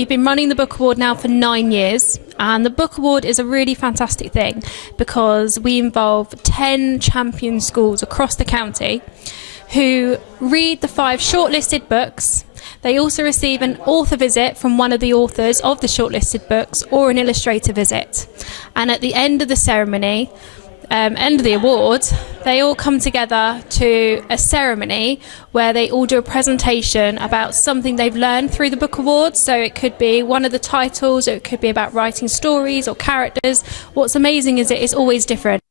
we've been running the Book Award now for 9 years, and the Book Award is a really fantastic thing because we involve 10 champion schools across the county who read the 5 shortlisted books. They also receive an author visit from one of the authors of the shortlisted books or an illustrator visit. And at the end of the ceremony, end of the award, they all come together to a ceremony where they all do a presentation about something they've learned through the Book Award. So it could be one of the titles, or it could be about writing stories or characters. What's amazing is it is always different.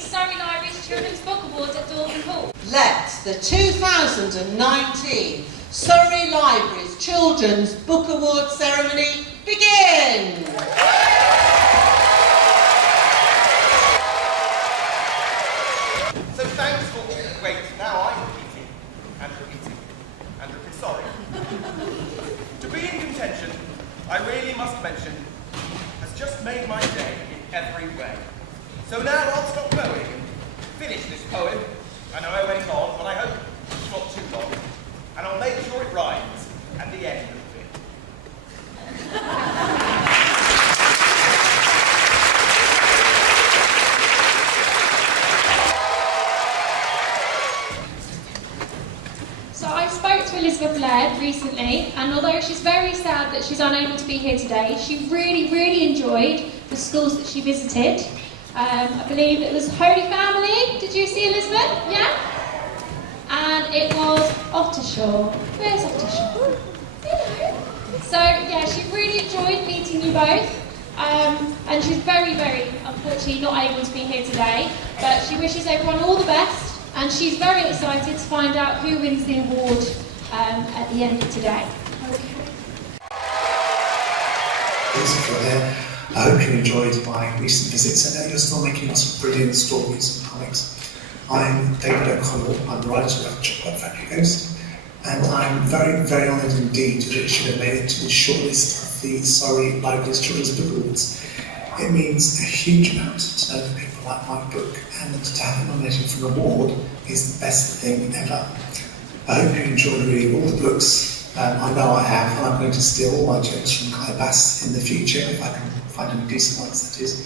Surrey Library's Children's Book Awards at Dorking Hall. Let the 2019 Surrey Library's Children's Book Award ceremony begin! So thanks for... Wait, now I'm repeating, and sorry. To be in contention, I really must mention, has just made my day in every way. So now I'll stop going and finish this poem. I know I went on, but I hope it's not too long. And I'll make sure it rhymes at the end of it. So I spoke to Elizabeth Laird recently, and although she's very sad that she's unable to be here today, she really enjoyed the schools that she visited. I believe it was Holy Family. Did you see Elizabeth? Yeah? And it was Ottershaw. Where's Ottershaw? So yeah, she really enjoyed meeting you both. And she's very unfortunately not able to be here today. But she wishes everyone all the best, and she's very excited to find out who wins the award at the end of today. Okay. I hope you enjoyed my recent visits. I know you're still making lots of brilliant stories and comics. I'm David O'Connell, I'm the writer of Chocolate Factory Ghost, and I'm very honoured indeed that it should have made it to the shortlist of the Surrey Library's Children's Book Awards. It means a huge amount to know that people like my book, and to have it nominated for an award is the best thing ever. I hope you enjoyed reading all the books. I know I have, and I'm going to steal all my jokes from Kai Bass in the future, if I can find any decent ones, that is.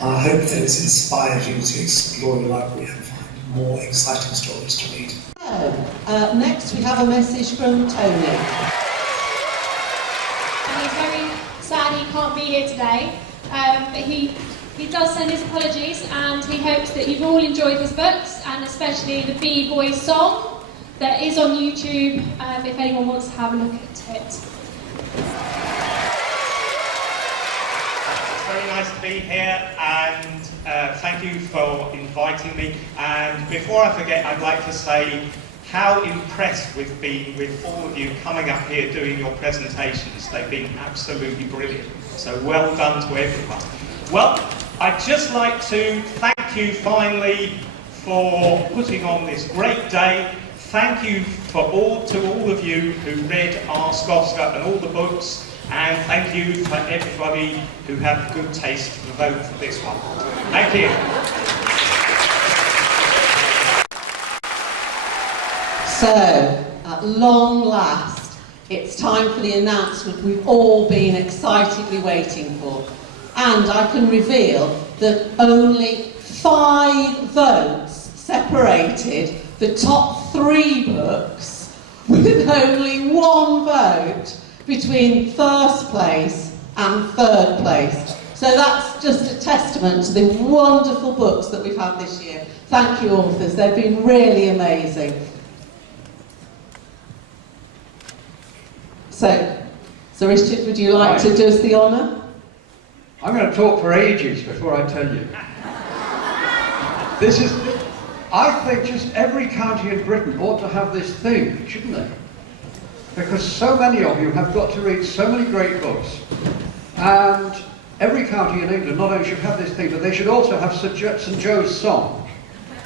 And I hope that it's inspired you to explore your library and find more exciting stories to read. So, next we have a message from Tony. And he's very sad he can't be here today, but he does send his apologies, and he hopes that you've all enjoyed his books, and especially the Bee Boys song that is on YouTube, if anyone wants to have a look at it. It's very nice to be here, and thank you for inviting me. And before I forget, I'd like to say how impressed we've been with all of you coming up here doing your presentations. They've been absolutely brilliant. So well done to everyone. Well, I'd just like to thank you finally for putting on this great day. Thank you to all of you who read Ask Oscar and all the books, and thank you for everybody who had the good taste to vote for this one. Thank you. So, at long last, it's time for the announcement we've all been excitedly waiting for. And I can reveal that only 5 votes separated the top 3 books, with only 1 vote between first place and third place. So that's just a testament to the wonderful books that we've had this year. Thank you, authors. They've been really amazing. So Richard, would you like to do us the honour? I'm going to talk for ages before I tell you. I think just every county in Britain ought to have this thing, shouldn't they? Because so many of you have got to read so many great books. And every county in England not only should have this thing, but they should also have St Joe's Song.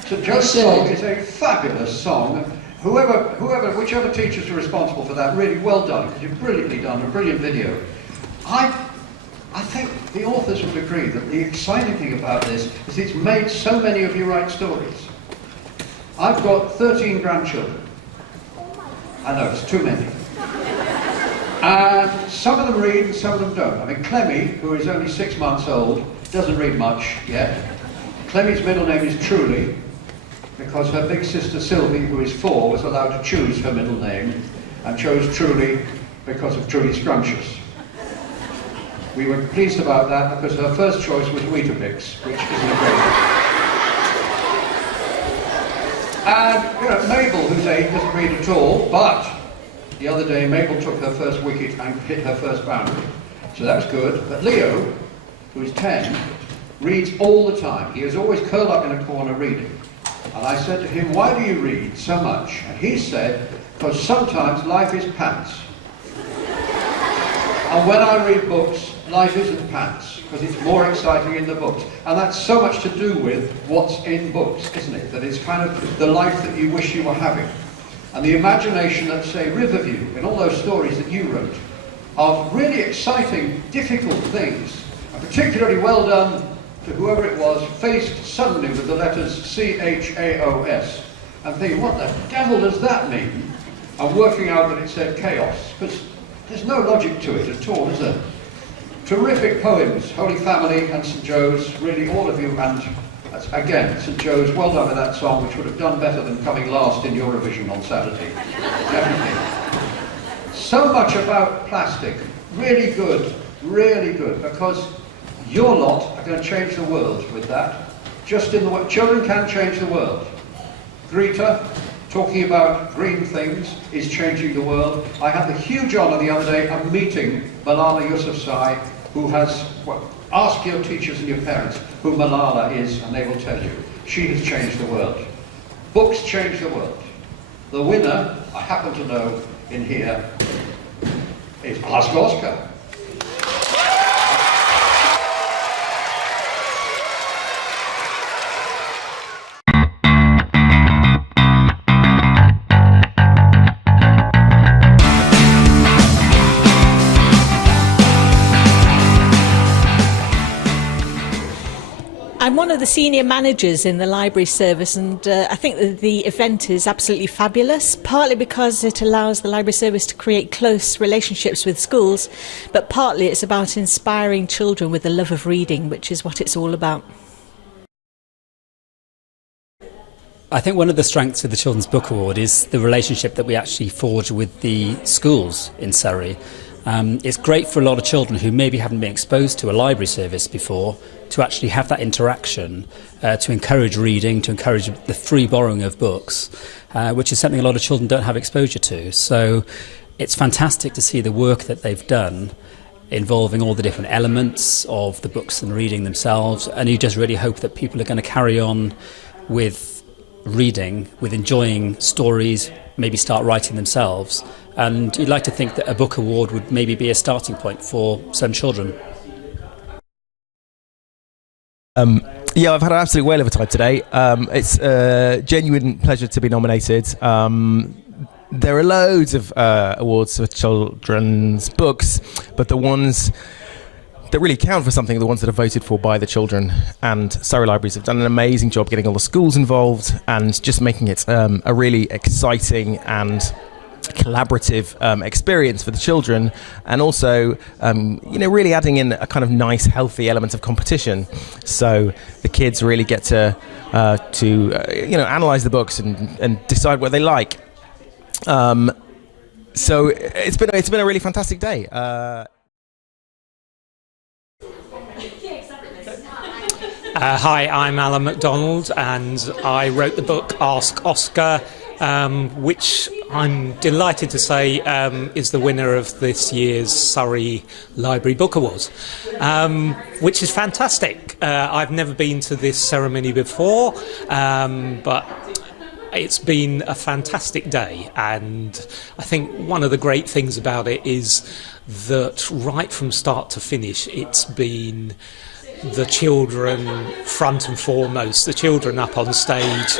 St Joe's Song is a fabulous song. Whichever teachers are responsible for that, really well done, because you've brilliantly done, a brilliant video. I think the authors would agree that the exciting thing about this is it's made so many of you write stories. I've got 13 grandchildren. I know, it's too many. And some of them read and some of them don't. I mean, Clemmy, who is only 6 months old, doesn't read much yet. Clemmy's middle name is Truly, because her big sister Sylvie, who is 4, was allowed to choose her middle name, and chose Truly because of Truly Scrumptious. We were pleased about that because her first choice was Weetabix, which isn't a great one. And Mabel, who's 8, doesn't read at all, but the other day Mabel took her first wicket and hit her first boundary. So that's good. But Leo, who's 10, reads all the time. He is always curled up in a corner reading. And I said to him, why do you read so much? And he said, because sometimes life is pants. And when I read books, life isn't pants, because it's more exciting in the books. And that's so much to do with what's in books, isn't it? That it's kind of the life that you wish you were having. And the imagination that, say, Riverview, in all those stories that you wrote, of really exciting, difficult things, and particularly well done to whoever it was, faced suddenly with the letters C-H-A-O-S, and thinking, what the devil does that mean? And working out that it said chaos, because there's no logic to it at all, is there? Terrific poems, Holy Family and St. Joe's, really all of you, and again, St. Joe's, well done with that song, which would have done better than coming last in Eurovision on Saturday. Definitely. So much about plastic, really good, because your lot are going to change the world with that. Just in the way, children can change the world. Greta, talking about green things, is changing the world. I had the huge honour the other day of meeting Malala Yousafzai, who has, well, ask your teachers and your parents who Malala is, and they will tell you. She has changed the world. Books change the world. The winner, I happen to know in here, is Ask Oscar. I'm one of the senior managers in the library service, and I think that the event is absolutely fabulous, partly because it allows the library service to create close relationships with schools, but partly it's about inspiring children with the love of reading, which is what it's all about. I think one of the strengths of the Children's Book Award is the relationship that we actually forge with the schools in Surrey. It's great for a lot of children who maybe haven't been exposed to a library service before to actually have that interaction, to encourage reading, to encourage the free borrowing of books, which is something a lot of children don't have exposure to. So it's fantastic to see the work that they've done involving all the different elements of the books and reading themselves, and you just really hope that people are going to carry on with reading, with enjoying stories, maybe start writing themselves. And you'd like to think that a book award would maybe be a starting point for some children. Yeah, I've had an absolute whale of a time today. It's a genuine pleasure to be nominated. There are loads of awards for children's books, but the ones that really count for something are the ones that are voted for by the children. And Surrey Libraries have done an amazing job getting all the schools involved and just making it a really exciting and collaborative experience for the children, and also really adding in a kind of nice healthy element of competition, so the kids really get to analyze the books and decide what they like. So it's been a really fantastic day. Hi, I'm Alan MacDonald, and I wrote the book Ask Oscar, which I'm delighted to say is the winner of this year's Surrey Library Book Awards, which is fantastic. I've never been to this ceremony before, but it's been a fantastic day, and I think one of the great things about it is that right from start to finish it's been the children front and foremost, the children up on stage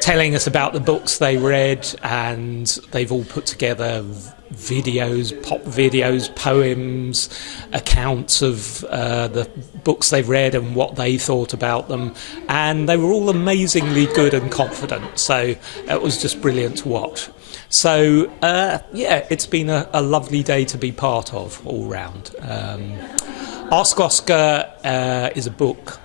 telling us about the books they read, and they've all put together videos, pop videos, poems, accounts of the books they've read and what they thought about them, and they were all amazingly good and confident, so it was just brilliant to watch. So yeah, it's been a lovely day to be part of all round. Ask Oscar is a book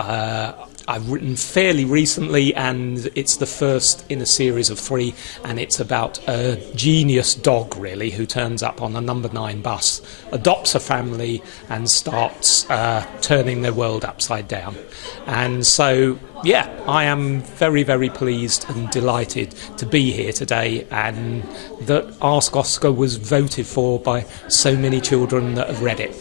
I've written fairly recently, and it's the first in a series of 3, and it's about a genius dog, really, who turns up on a number 9 bus, adopts a family and starts turning their world upside down. And so, yeah, I am very, very pleased and delighted to be here today, and that Ask Oscar was voted for by so many children that have read it.